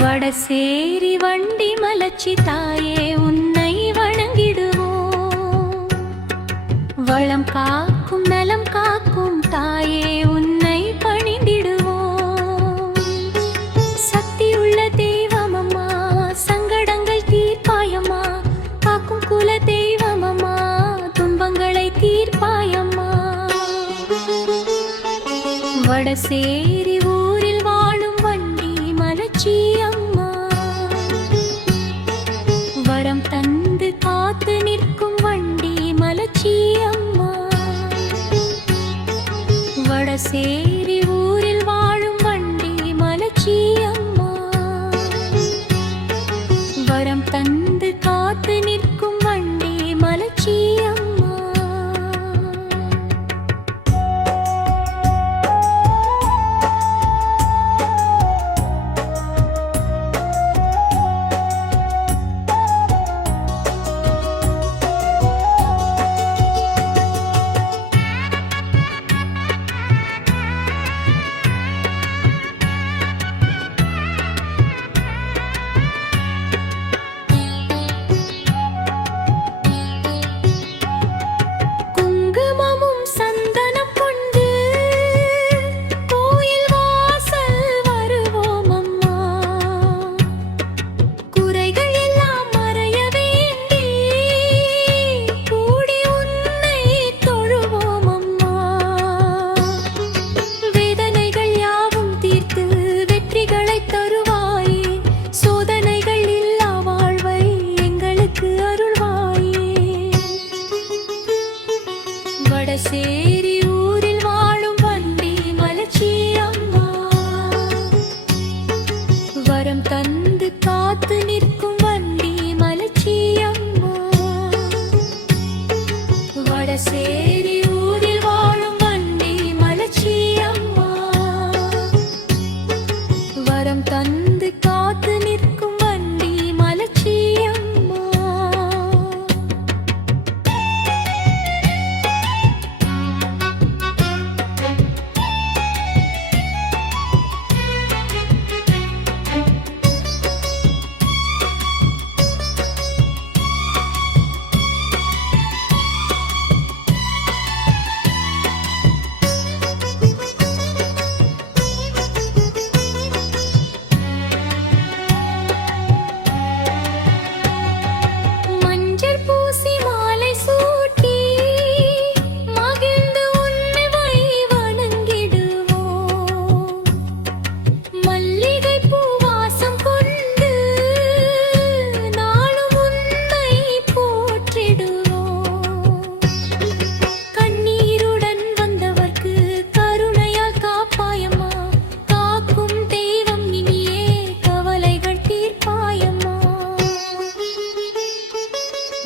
வடசேரி வண்டி மலச்சி தாயே உன்னை வணங்கிடுவோம். வளம் காக்கும் நலம் காக்கும் தாயே உன்னை பணிந்திடுவோம். சக்தியுள்ள தெய்வமம்மா, சங்கடங்கள் தீர்ப்பாயம்மா. காக்கும் குல தெய்வமம்மா, துன்பங்களை தீர்ப்பாயம்மா. வடசேரி ஊரில் வாழும் வண்டி மலச்சி அம்மா, வரம் தந்து காத்து நிற்கும் வண்டி மலச்சி அம்மா. வடசேரி ஊரில் வாழும் வண்டி மலச்சி அம்மா, வரம் தந்து காத்து நிற்கும் வண்டி மலச்சி அம்மா. வடசேரி ஊரில் வாழும் வண்டி மலச்சி அம்மா, வரம் தந்து காத்து நிற்கும் வண்டி மலச்சி அம்மா. வடசேரி ஊரில் வாழும் வண்டி மலச்சி அம்மா, வரம் தந்து காத்து நிற்கும் வண்டி மலச்சி அம்மா.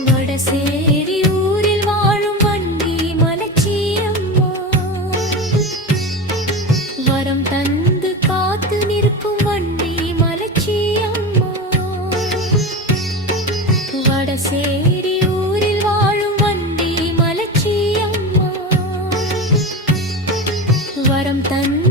வடசேரி ஊரில் வாழும் வண்டி மலச்சி அம்மா, வரம் தந்து காத்து நிற்கும் வண்டி மலச்சி அம்மா. வடசேரி ஊரில் வாழும் வண்டி மலச்சி அம்மா, வரம் தந்து